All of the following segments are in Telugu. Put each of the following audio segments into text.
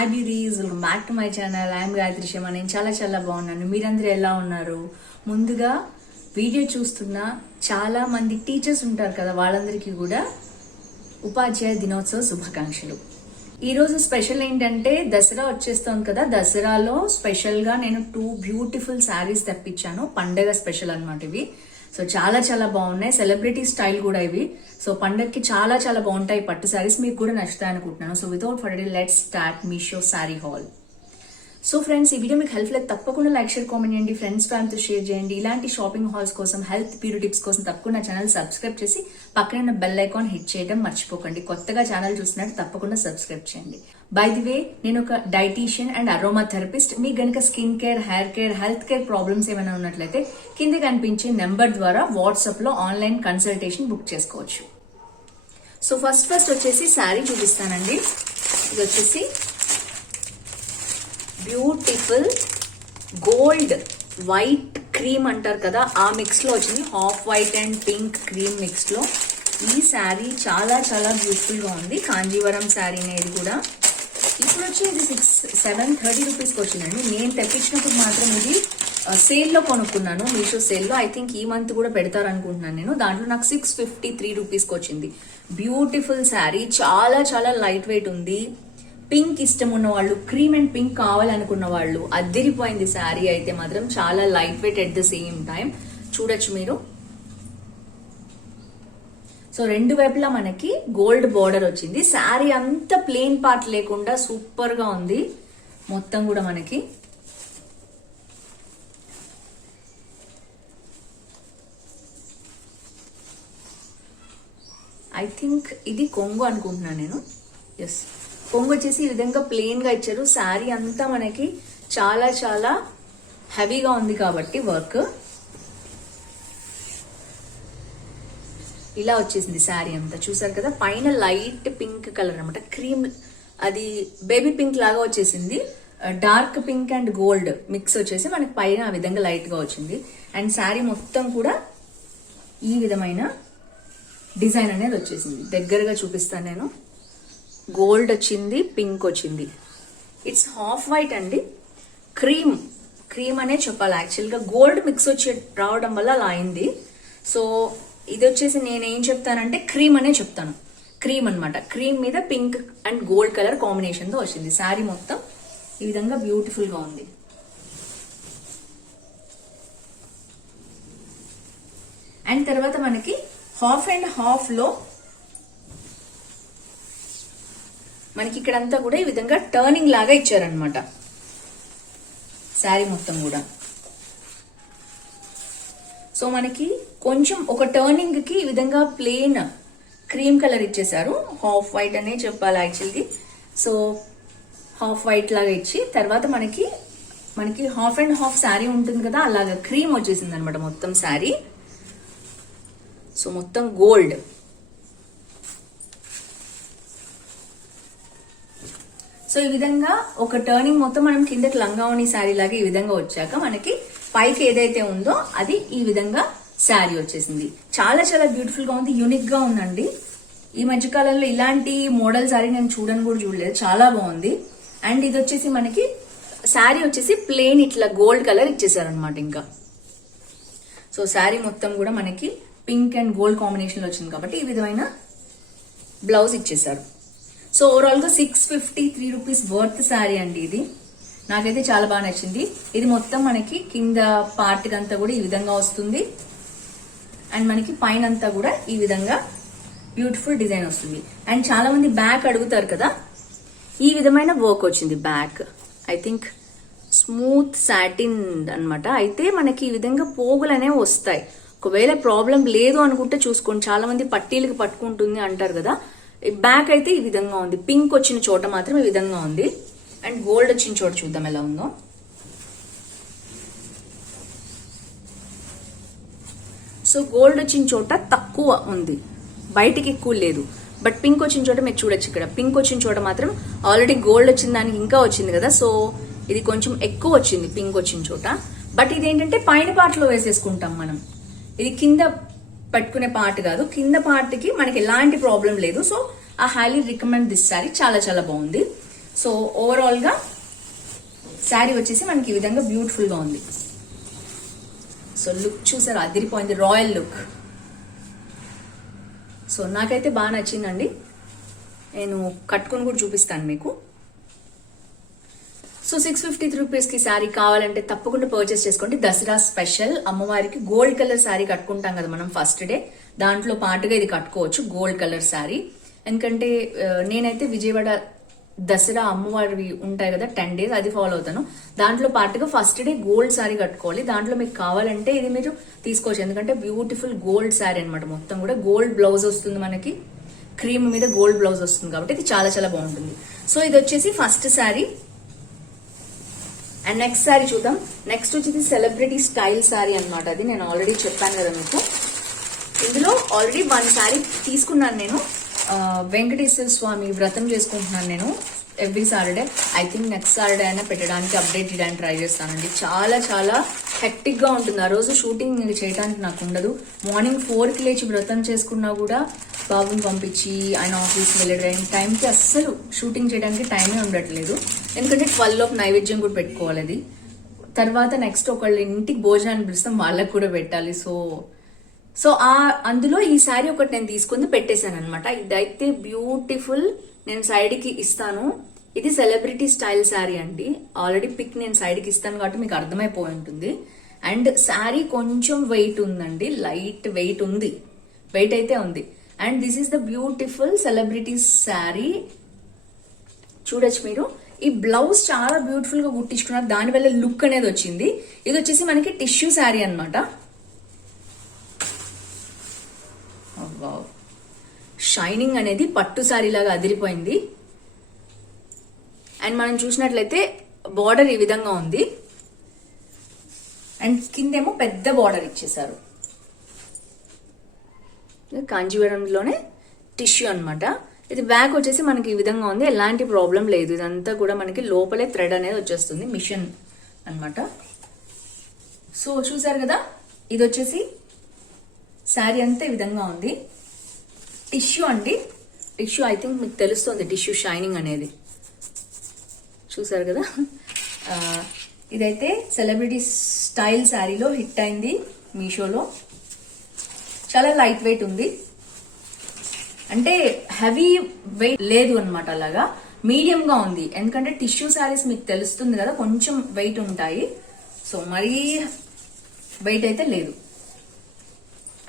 Hi beauties, welcome back to my channel. I'm Gayatri Sharma. నేను చాలా బాగున్నాను. మీరందరూ ఎలా ఉన్నారు? ముందుగా వీడియో చూస్తున్న చాలా మంది టీచర్స్ ఉంటారు కదా, వాళ్ళందరికీ కూడా ఉపాధ్యాయ దినోత్సవ శుభాకాంక్షలు. ఈ రోజు స్పెషల్ ఏంటంటే దసరా వచ్చేస్తోంది కదా, దసరాలో స్పెషల్ గా నేను 2 బ్యూటిఫుల్ శారీస్ తెప్పించాను. పండగ స్పెషల్ అన్నమాట ఇవి. సో చాలా బాగున్నాయి, సెలబ్రిటీ స్టైల్ కూడా ఇవి. సో పండగకి చాలా బాగుంటాయి పట్టు శారీస్, మీకు కూడా నచ్చుతాయి అనుకుంటున్నాను. So without further ado, let's start Meesho sari hall. So friends, ఈ వీడియో మీకు హెల్ప్ లేదు తప్పకుండా లైక్ షేర్ కామెంట్ చేయండి, ఫ్రెండ్స్ ఫ్యామిలీతో షేర్ చేయండి. ఇలాంటి షాపింగ్ హాల్స్ కోసం, హెల్త్ బ్యూటీ టిప్స్ కోసం తప్పకుండా నా ఛానల్ సబ్స్క్రైబ్ చేసి పక్కనే ఉన్న బెల్ ఐకాన్ హిట్ చేయడం మర్చిపోకండి. కొత్తగా ఛానల్ చూసినట్టు తప్పకుండా సబ్స్క్రైబ్ చేయండి. బై ది వే, నేను ఒక డైటీషియన్ అండ్ అరోమా థెరపిస్ట్. మీకు గనుక skin care, hair care, health care problems ఏమైనా ఉన్నట్లయితే కింద కనిపించే నెంబర్ ద్వారా వాట్సాప్ లో ఆన్లైన్ కన్సల్టేషన్ బుక్ చేసుకోవచ్చు. సో ఫస్ట్ వచ్చేసి శారీ చూపిస్తానండి. ఇది వచ్చేసి బ్యూటిఫుల్ గోల్డ్ వైట్ క్రీమ్ అంటారు కదా, ఆ మిక్స్ లో వచ్చింది. Half white and pink cream mix లో ఈ శారీ చాలా బ్యూటిఫుల్ గా ఉంది. కాంజీవరం శారీ అనేది కూడా. ఇప్పుడు వచ్చి ఇది 730 రూపీస్కి వచ్చిందండి. నేను తెప్పించినప్పుడు మాత్రం ఇది సేల్లో కొనుక్కున్నాను, మీషో సేల్లో. ఐ థింక్ ఈ మంత్ కూడా పెడతారు అనుకుంటున్నాను నేను. దాంట్లో నాకు 653 రూపీస్కి వచ్చింది. బ్యూటిఫుల్ శారీ, చాలా లైట్ వెయిట్ ఉంది. పింక్ ఇష్టం ఉన్న వాళ్ళు, క్రీమ్ అండ్ పింక్ కావాలనుకున్న వాళ్ళు, అద్దరిపోయింది శారీ అయితే మాత్రం. చాలా light weight at the same time. చూడొచ్చు మీరు. సో రెండు వైపులా మనకి గోల్డ్ బోర్డర్ వచ్చింది. శారీ అంతా ప్లెయిన్ పార్ట్ లేకుండా సూపర్ గా ఉంది మొత్తం కూడా మనకి. ఐ థింక్ ఇది కొంగు అనుకుంటున్నాను నేను. ఎస్, కొంగు వచ్చేసి ఈ విధంగా ప్లెయిన్ గా ఇచ్చారు. శారీ అంతా మనకి చాలా హెవీగా ఉంది కాబట్టి వర్క్ ఇలా వచ్చేసింది శారీ అంతా. చూసారు కదా, పైన లైట్ పింక్ కలర్ అనమాట, క్రీమ్, అది బేబీ పింక్ లాగా వచ్చేసింది. Dark pink and gold mix వచ్చేసి మనకి పైన ఆ విధంగా లైట్ గా వచ్చింది. అండ్ శారీ మొత్తం కూడా ఈ విధమైన డిజైన్ అనేది వచ్చేసింది. దగ్గరగా చూపిస్తాను నేను. గోల్డ్ వచ్చింది, పింక్ వచ్చింది. ఇట్స్ హాఫ్ వైట్ అండి. క్రీమ్ అనే చెప్పాలి యాక్చువల్ గా. గోల్డ్ మిక్స్ వచ్చి రావడం వల్ల అలా అయింది. సో ఇది వచ్చేసి నేనేం చెప్తానంటే క్రీమ్ అనే చెప్తాను. క్రీమ్ అనమాట. క్రీమ్ మీద pink and gold colour combination తో వచ్చింది. శారీ మొత్తం ఈ విధంగా బ్యూటిఫుల్ గా ఉంది. అండ్ తర్వాత మనకి హాఫ్ అండ్ హాఫ్ లో మనకి ఇక్కడంతా కూడా ఈ విధంగా టర్నింగ్ లాగా ఇచ్చారనమాట శారీ మొత్తం కూడా. సో మనకి కొంచెం ఒక టర్నింగ్ కి ఈ విధంగా ప్లెయిన్ క్రీమ్ కలర్ ఇచ్చేసారు. హాఫ్ వైట్ అనే చెప్పాలి యాక్చువల్గా. సో హాఫ్ వైట్ లాగా ఇచ్చి తర్వాత మనకి హాఫ్ అండ్ హాఫ్ శారీ ఉంటుంది కదా, అలాగా క్రీమ్ వచ్చేసింది అనమాట మొత్తం శారీ. సో మొత్తం గోల్డ్. సో ఈ విధంగా ఒక టర్నింగ్ మొత్తం మనం కిందకి లంగావని శారీ లాగా ఈ విధంగా వచ్చాక మనకి పైకి ఏదైతే ఉందో అది ఈ విధంగా శారీ వచ్చేసింది. చాలా బ్యూటిఫుల్ గా ఉంది, యూనిక్ గా ఉందండి. ఈ మధ్యకాలంలో ఇలాంటి మోడల్ శారీ నేను చూడలేదు, చాలా బాగుంది. అండ్ ఇది వచ్చేసి మనకి శారీ వచ్చేసి ప్లెయిన్ ఇట్లా గోల్డ్ కలర్ ఇచ్చేసారు అనమాట. ఇంకా సో శారీ మొత్తం కూడా మనకి పింక్ అండ్ గోల్డ్ కాంబినేషన్ లో వచ్చింది కాబట్టి ఈ విధమైన బ్లౌజ్ ఇచ్చేసారు. సో ఓవరాల్ గా 653 రూపీస్ వర్త్ శారీ అండి ఇది. నాకైతే చాలా బాగా నచ్చింది. ఇది మొత్తం మనకి కింద పార్ట్ అంతా కూడా ఈ విధంగా వస్తుంది. అండ్ మనకి పైన అంతా కూడా ఈ విధంగా బ్యూటిఫుల్ డిజైన్ వస్తుంది. అండ్ చాలా మంది బ్యాక్ అడుగుతారు కదా, ఈ విధమైన వర్క్ వచ్చింది back. I think smooth satin అన్నమాట. అయితే మనకి ఈ విధంగా పోగులు అనేవి వస్తాయి. ఒకవేళ ప్రాబ్లం లేదు అనుకుంటే చూసుకోండి. చాలా మంది పట్టీలకు పట్టుకుంటుంది అంటారు కదా. బ్యాక్ అయితే ఈ విధంగా ఉంది. పింక్ వచ్చిన చోట మాత్రం ఈ విధంగా ఉంది. అండ్ గోల్డ్ వచ్చిన చోట చూద్దాం ఎలా ఉందో. సో గోల్డ్ వచ్చిన చోట తక్కువ ఉంది, బయటికి ఎక్కువ లేదు. బట్ పింక్ వచ్చిన చోట మీరు చూడొచ్చు. ఇక్కడ పింక్ వచ్చిన చోట మాత్రం ఆల్రెడీ గోల్డ్ వచ్చిన దానికి ఇంకా వచ్చింది కదా, సో ఇది కొంచెం ఎక్కువ వచ్చింది పింక్ వచ్చిన చోట. బట్ ఇదేంటంటే పైన పార్ట్ లో వేసేసుకుంటాం మనం. ఇది కింద పెట్టుకునే పార్ట్ కాదు, కింద పార్ట్ కి మనకి ఎలాంటి ప్రాబ్లం లేదు. So I highly recommend this sorry, చాలా చాలా బాగుంది. సో ఓవరాల్ గా శారీ వచ్చేసి మనకి ఈ విధంగా బ్యూటిఫుల్ గా ఉంది. సో లుక్ చూసారు, అదిరిపోయింది, రాయల్ లుక్. సో నాకైతే బాగా నచ్చిందండి. నేను కట్టుకొని కూడా చూపిస్తాను మీకు. సో 650 రూపీస్కి శారీ కావాలంటే తప్పకుండా పర్చేస్ చేసుకోండి. దసరా స్పెషల్ అమ్మవారికి గోల్డ్ కలర్ శారీ కట్టుకుంటాం కదా మనం ఫస్ట్ డే, దాంట్లో పాటుగా ఇది కట్టుకోవచ్చు గోల్డ్ కలర్ శారీ. ఎందుకంటే నేనైతే విజయవాడ దసరా అమ్మవారివి ఉంటాయి కదా 10 days, అది ఫాలో అవుతాను. దాంట్లో పాటుగా ఫస్ట్ డే గోల్డ్ శారీ కట్టుకోవాలి. దాంట్లో మీకు కావాలంటే ఇది మీరు తీసుకోవచ్చు. ఎందుకంటే బ్యూటిఫుల్ గోల్డ్ శారీ అనమాట. మొత్తం కూడా గోల్డ్ బ్లౌజ్ వస్తుంది మనకి, క్రీమ్ మీద గోల్డ్ బ్లౌజ్ వస్తుంది కాబట్టి ఇది చాలా చాలా బాగుంటుంది. సో ఇది వచ్చేసి first sari. And next sari చూద్దాం. నెక్స్ట్ వచ్చేసి సెలబ్రిటీ స్టైల్ శారీ అనమాట. అది నేను ఆల్రెడీ చెప్పాను కదా మీకు. ఇందులో ఆల్రెడీ 1 శారీ తీసుకున్నాను నేను. వెంకటేశ్వర స్వామి వ్రతం చేసుకుంటున్నాను నేను every Saturday. I think next Saturday అయినా పెట్టడానికి అప్డేట్ చేయడానికి ట్రై చేస్తానండి. చాలా చాలా హెక్టిక్ గా ఉంటుంది. ఆ రోజు షూటింగ్ చేయడానికి నాకు ఉండదు. మార్నింగ్ 4కి లేచి వ్రతం చేసుకున్నా కూడా బాబుని పంపించి ఆయన ఆఫీస్కి వెళ్ళే టైంకి అస్సలు షూటింగ్ చేయడానికి టైమే ఉండట్లేదు. ఎందుకంటే 12 నైవేద్యం కూడా పెట్టుకోవాలి. అది తర్వాత నెక్స్ట్ ఒకళ్ళ ఇంటికి భోజనాన్ని పిలుస్తాం, వాళ్ళకి కూడా పెట్టాలి. సో అందులో ఈ శారీ ఒకటి నేను తీసుకుని పెట్టేశాను అనమాట. ఇదైతే బ్యూటిఫుల్, నేను సైడ్కి ఇస్తాను. ఇది సెలబ్రిటీ స్టైల్ శారీ అండి. ఆల్రెడీ పిక్ నేను సైడ్కి ఇస్తాను కాబట్టి మీకు అర్థమైపోయి ఉంటుంది. అండ్ శారీ కొంచెం వెయిట్ ఉందండి, లైట్ వెయిట్ ఉంది, వెయిట్ అయితే ఉంది. And this is the beautiful celebrity sari. చూడొచ్చు మీరు. ఈ బ్లౌజ్ చాలా బ్యూటిఫుల్ గా కుట్టించుకున్నారు, దానివల్ల లుక్ అనేది వచ్చింది. ఇది వచ్చేసి మనకి టిష్యూ శారీ అనమాట. షైనింగ్ అనేది పట్టు శారీ లాగా అదిరిపోయింది. అండ్ మనం చూసినట్లయితే బార్డర్ ఈ విధంగా ఉంది. అండ్ కిందేమో పెద్ద బార్డర్ ఇచ్చేసారు. కాంజీవరంలోనే టిష్యూ అనమాట. ఇది బ్యాక్ వచ్చేసి మనకి ఈ విధంగా ఉంది, ఎలాంటి ప్రాబ్లం లేదు. ఇదంతా కూడా మనకి లోపలే థ్రెడ్ అనేది వచ్చేస్తుంది, మిషన్ అనమాట. సో చూసారు కదా, ఇది వచ్చేసి శారీ అంతా ఈ విధంగా ఉంది. టిష్యూ అండి, టిష్యూ. ఐ థింక్ మీకు తెలుస్తుంది టిష్యూ షైనింగ్ అనేది. చూసారు కదా. ఇదైతే సెలబ్రిటీ స్టైల్ శారీలో హిట్ అయింది మీషోలో. చాలా లైట్ వెయిట్ ఉంది, అంటే హెవీ వెయిట్ లేదు అనమాట. అలాగా మీడియం గా ఉంది. ఎందుకంటే టిష్యూ శారీస్ మీకు తెలుస్తుంది కదా, కొంచెం వెయిట్ ఉంటాయి. సో మరీ వెయిట్ అయితే లేదు.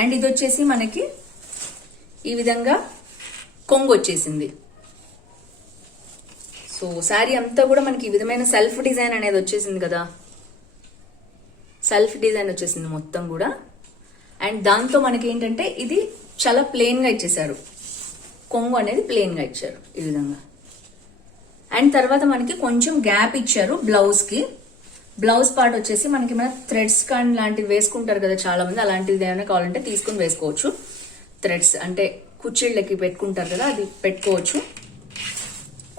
అండ్ ఇది వచ్చేసి మనకి ఈ విధంగా కొంగు వచ్చేసింది. సో శారీ అంతా కూడా మనకి ఈ విధమైన సెల్ఫ్ డిజైన్ అనేది వచ్చేసింది కదా, సెల్ఫ్ డిజైన్ వచ్చేసింది మొత్తం కూడా. అండ్ దాంతో మనకి ఏంటంటే ఇది చాలా ప్లెయిన్ గా ఇచ్చేసారు, కొంగు అనేది ప్లెయిన్ గా ఇచ్చారు ఈ విధంగా. అండ్ తర్వాత మనకి కొంచెం గ్యాప్ ఇచ్చారు బ్లౌజ్ కి. బ్లౌజ్ పార్ట్ వచ్చేసి మనకి మన థ్రెడ్స్ కానీ లాంటివి వేసుకుంటారు కదా చాలా మంది, అలాంటిది ఏమైనా కావాలంటే తీసుకుని వేసుకోవచ్చు. థ్రెడ్స్ అంటే కుచ్చిళ్ళకి పెట్టుకుంటారు కదా, అది పెట్టుకోవచ్చు,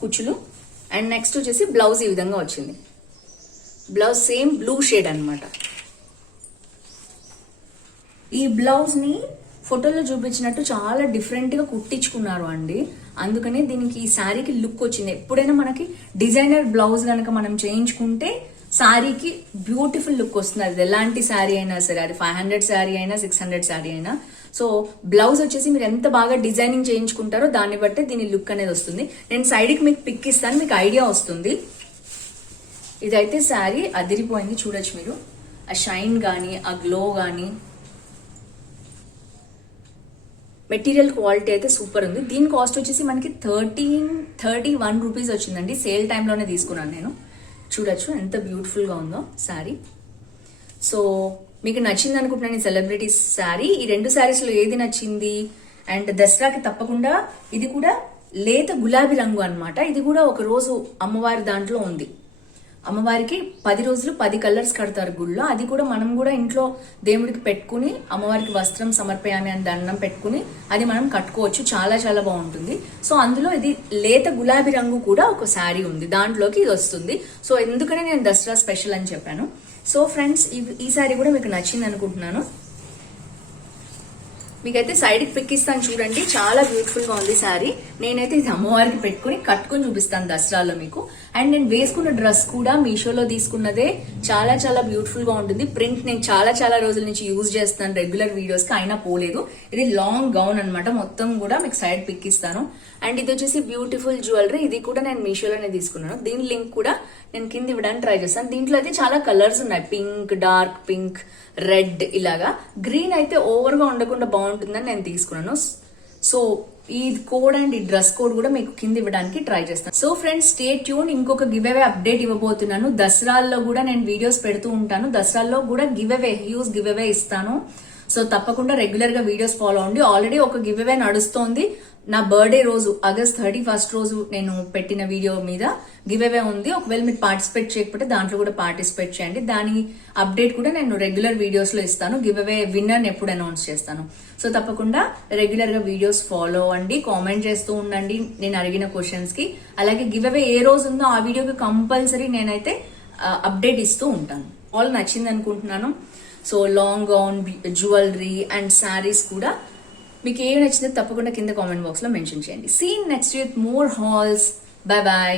కుచ్చులు. అండ్ నెక్స్ట్ వచ్చేసి బ్లౌజ్ ఈ విధంగా వచ్చింది. బ్లౌజ్ సేమ్ బ్లూ షేడ్ అనమాట. ఈ బ్లౌజ్ ని ఫోటోలో చూపించినట్టు చాలా డిఫరెంట్ గా కుట్టించుకున్నారు అండి. అందుకనే దీనికి ఈ శారీకి లుక్ వచ్చింది. ఎప్పుడైనా మనకి డిజైనర్ బ్లౌజ్ కనుక మనం చేయించుకుంటే శారీకి బ్యూటిఫుల్ లుక్ వస్తుంది. అది ఎలాంటి శారీ అయినా సరే, అది 500 శారీ అయినా 600 శారీ అయినా. సో బ్లౌజ్ వచ్చేసి మీరు ఎంత బాగా డిజైనింగ్ చేయించుకుంటారో దాన్ని బట్టి దీని లుక్ అనేది వస్తుంది. నేను సైడ్కి మీకు పిక్ ఇస్తాను, మీకు ఐడియా వస్తుంది. ఇదైతే శారీ అదిరిపోయింది, చూడొచ్చు మీరు. ఆ షైన్ కానీ ఆ గ్లో కానీ, మెటీరియల్ క్వాలిటీ అయితే సూపర్ ఉంది. దీని కాస్ట్ వచ్చేసి మనకి 31 రూపీస్ వచ్చిందండి. సేల్ టైంలోనే తీసుకున్నాను నేను. చూడొచ్చు ఎంత బ్యూటిఫుల్ గా ఉందో శారీ. సో మీకు నచ్చింది అనుకుంటున్నాను ఈ సెలబ్రిటీ శారీ. ఈ 2 శారీస్ లో ఏది నచ్చింది? అండ్ దసరాకి తప్పకుండా ఇది కూడా లేత గులాబీ రంగు అన్నమాట. ఇది కూడా ఒక రోజు అమ్మవారి దాంట్లో ఉంది. అమ్మవారికి 10 రోజులు 10 కలర్స్ కడతారు గుళ్ళో. అది కూడా మనం కూడా ఇంట్లో దేవుడికి పెట్టుకుని అమ్మవారికి వస్త్రం సమర్పయామి అని దండం పెట్టుకుని అది మనం కట్టుకోవచ్చు. చాలా చాలా బాగుంటుంది. సో అందులో ఇది లేత గులాబీ రంగు కూడా ఒక శారీ ఉంది, దాంట్లోకి ఇది వస్తుంది. సో ఎందుకని నేను దసరా స్పెషల్ అని చెప్పాను. సో ఫ్రెండ్స్, ఈ శారీ కూడా మీకు నచ్చింది అనుకుంటున్నాను. మీకైతే సైడ్ కి పిక్ ఇస్తాను చూడండి, చాలా బ్యూటిఫుల్ గా ఉంది శారీ. నేనైతే ఇది అమ్మవారికి పెట్టుకుని కట్టుకుని చూపిస్తాను దసరాలో మీకు. అండ్ నేను వేసుకున్న డ్రెస్ కూడా మీషోలో తీసుకున్నదే, చాలా చాలా బ్యూటిఫుల్ గా ఉంటుంది. ప్రింట్ నేను చాలా చాలా రోజుల నుంచి యూజ్ చేస్తాను రెగ్యులర్ వీడియోస్ కి, అయినా పోలేదు. ఇది లాంగ్ గౌన్ అన్నమాట, మొత్తం కూడా మీకు సైడ్ పిక్ ఇస్తాను. అండ్ ఇది వచ్చేసి బ్యూటిఫుల్ జ్యువెలరీ, ఇది కూడా నేను మీషోలోనే తీసుకున్నాను. దీని లింక్ కూడా నేను కింద ఇవ్వడానికి ట్రై చేస్తాను. దీంట్లో అయితే చాలా కలర్స్ ఉన్నాయి, పింక్, డార్క్ పింక్, రెడ్, ఇలాగా. గ్రీన్ అయితే ఓవర్ గా ఉండకుండా బాగుంటుందని నేను తీసుకున్నాను. సో ఈ కోడ్ అండ్ ఈ డ్రెస్ కోడ్ కూడా మీకు కింద ఇవ్వడానికి ట్రై చేస్తాను. So friends, stay tune. ఇంకొక గివ్ అవే అప్డేట్ ఇవ్వబోతున్నాను. దసరాల్లో కూడా నేను వీడియోస్ పెడుతూ ఉంటాను. దసరాల్లో కూడా give away, huge give away ఇస్తాను. సో తప్పకుండా రెగ్యులర్ గా వీడియోస్ ఫాలో అవ్వండి. ఆల్రెడీ ఒక గివ్ అవే నడుస్తోంది. నా బర్త్డే రోజు ఆగస్ట్ 31 రోజు నేను పెట్టిన వీడియో మీద గివ్ అవే ఉంది. ఒకవేళ మీరు పార్టిసిపేట్ చేయకపోతే దాంట్లో కూడా పార్టిసిపేట్ చేయండి. దాని అప్డేట్ కూడా నేను రెగ్యులర్ వీడియోస్ లో ఇస్తాను. గివ్ అవే విన్నర్ ఎప్పుడు అనౌన్స్ చేస్తాను. సో తప్పకుండా రెగ్యులర్ గా వీడియోస్ ఫాలో అవ్వండి, కామెంట్ చేస్తూ ఉండండి నేను అడిగిన క్వశ్చన్స్ కి. అలాగే గివ్ అవే ఏ రోజు ఉందో ఆ వీడియోకి కంపల్సరీ నేనైతే అప్డేట్ ఇస్తూ ఉంటాను. ఆల్ నచ్చింది అనుకుంటున్నాను. So long gown, jewellery and saris కూడా మీకు ఏమి నచ్చిందో తప్పకుండా కింద కామెంట్ బాక్స్ లో మెన్షన్ చేయండి. See next with more hauls. Bye bye.